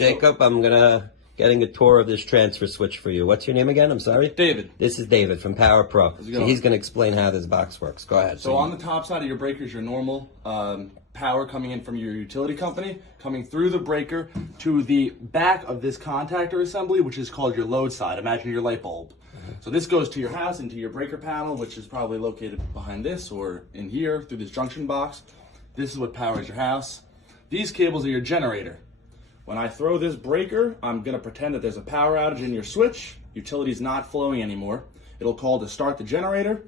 Jacob, I'm getting a tour of this transfer switch for you. What's your name again? I'm sorry? David. This is David from Power Pro. So he's going to explain how this box works. Go ahead. So on the top side of your breaker is your normal power coming in from your utility company, coming through the breaker to the back of this contactor assembly, which is called your load side. Imagine your light bulb. So this goes to your house, into your breaker panel, which is probably located behind this or in here through this junction box. This is what powers your house. These cables are your generator. When I throw this breaker, I'm gonna pretend that there's a power outage in your switch. Utility's not flowing anymore. It'll call to start the generator.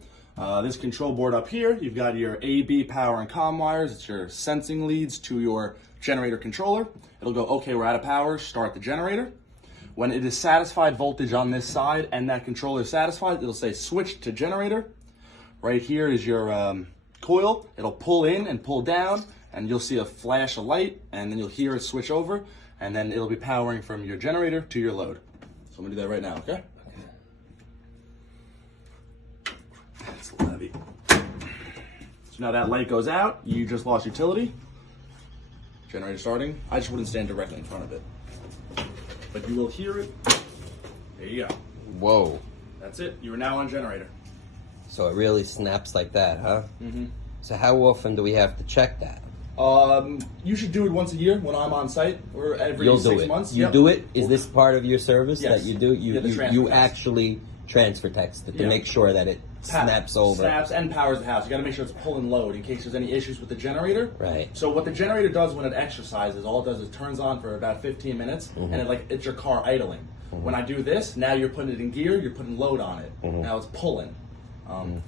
This control board up here, you've got your AB power and comm wires. It's your sensing leads to your generator controller. It'll go, okay, we're out of power, start the generator. When it is satisfied voltage on this side and that controller is satisfied, it'll say switch to generator. Right here is your coil. It'll pull in and pull down, and you'll see a flash of light, and then you'll hear it switch over, and then it'll be powering from your generator to your load. So I'm gonna do that right now, okay? It's a little heavy. So now that light goes out, you just lost utility. Generator starting. I just wouldn't stand directly in front of it. But you will hear it. There you go. Whoa. That's it. You are now on generator. So it really snaps like that, huh? Mm-hmm. So how often do we have to check that? You should do it once a year when I'm on site, or every You'll 6 do it. months. You Yep. do it? Is this part of your service Yes. that you do? Yeah, the transfer You test. actually transfer text it to Yeah. make sure that it snaps over. Snaps and powers the house. You got to make sure it's pull and load in case there's any issues with the generator. Right. So what the generator does when it exercises, all it does is turns on for about 15 minutes, and it's your car idling. When I do this, now you're putting it in gear, you're putting load on it. Now it's pulling.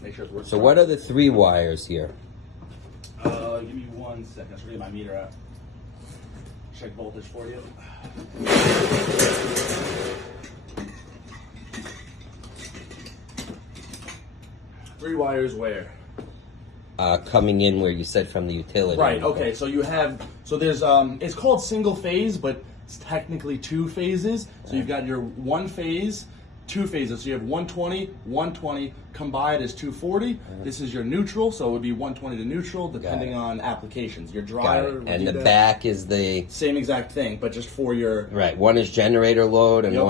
Make sure it's working. So what are the 3 wires here? Give me 1 second. I should get my meter out. Check voltage for you. Three wires where? Coming in where you said from the utility. Right, okay, so you have, there's, it's called single phase, but it's technically 2 phases. So you've got your 1 phase, 2 phases. So you have 120, 120, combined is 240. This is your neutral, so it would be 120 to neutral, depending on applications. Your dryer. And the back is the same exact thing, but just for your. right. One is generator load, and Yep.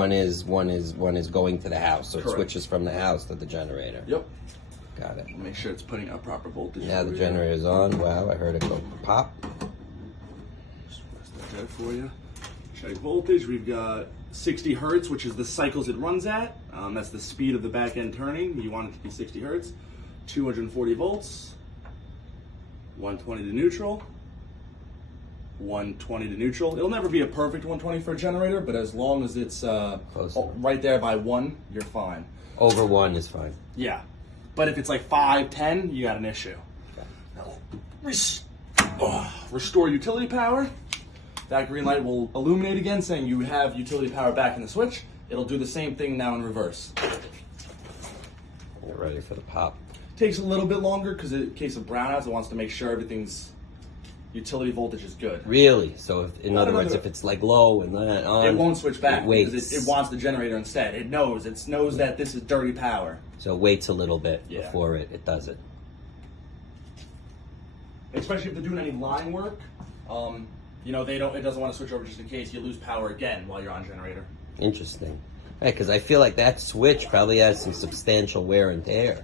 one is going to the house. So Correct. it switches from the house to the generator. Yep. Got it. Make sure it's putting out proper voltage. Now for the you. generator's on. Wow, I heard it go pop. Just rest that for you. Check voltage. We've got 60 hertz, which is the cycles it runs at. That's the speed of the back end turning. You want it to be 60 hertz. 240 volts. 120 to neutral. 120 to neutral. It'll never be a perfect 120 for a generator, but as long as it's right there by 1, you're fine. Over 1 is fine. Yeah. But if it's like 5, 10, you got an issue. Restore utility power. That green light will illuminate again, saying you have utility power back in the switch. It'll do the same thing now in reverse. Get ready for the pop. Takes a little bit longer because in case of brownouts, it wants to make sure everything's utility voltage is good. Really? So, in other words, if it's like low and that on, it won't switch back it waits. because it wants the generator instead. It knows that this is dirty power. So it waits a little bit Yeah. before it does it. Especially if they're doing any line work. It doesn't want to switch over just in case you lose power again while you're on generator. Interesting. Right, because I feel like that switch probably has some substantial wear and tear.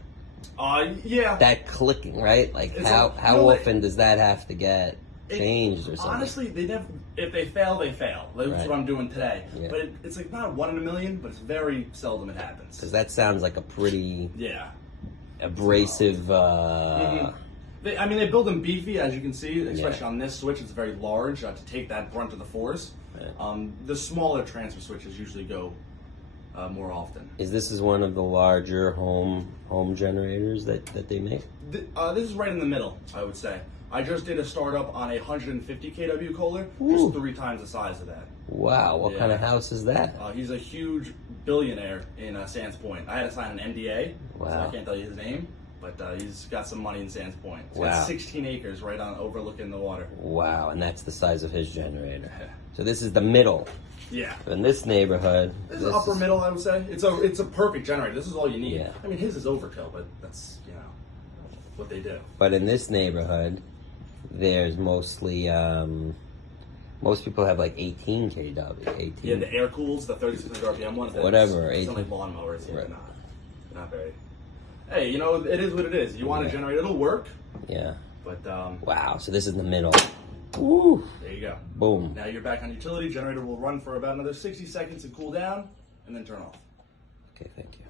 Yeah. That clicking, right? Like It's how like- often does that have to get changed or something? Honestly, if they fail, they fail. That's Right. what I'm doing today. Yeah. But it's like not 1 in a million, but it's very seldom it happens. Because that sounds like a pretty Yeah. abrasive. They build them beefy, as you can see, especially Yeah. on this switch. It's very large to take that brunt of the force. Right. The smaller transfer switches usually go more often. This is one of the larger home generators that they make? This is right in the middle, I would say. I just did a startup on a 150 kW Kohler, Ooh. just 3 times the size of that. Wow, what Yeah. kind of house is that? He's a huge billionaire in Sands Point. I had to sign an NDA, so I Wow. can't tell you his name, but he's got some money in Sands Point. He's Wow. got 16 acres right on overlooking the water. Wow, and that's the size of his generator. So this is the middle. Yeah. In this neighborhood, This is upper middle, I would say. It's a perfect generator. This is all you need. Yeah. I mean, his is overkill, but that's what they do. But in this neighborhood, there's mostly Most people have like 18 kW. 18. Yeah, the air cools, the 3600 RPM ones. Whatever. It's 18. like lawnmowers. Yeah, Right. not very. Hey, you know, it is what it is. You want to generate, it'll work. Yeah. But wow. So this is the middle. Woo. There you go. Boom. Now you're back on utility. Generator will run for about another 60 seconds and cool down, and then turn off. Okay. Thank you.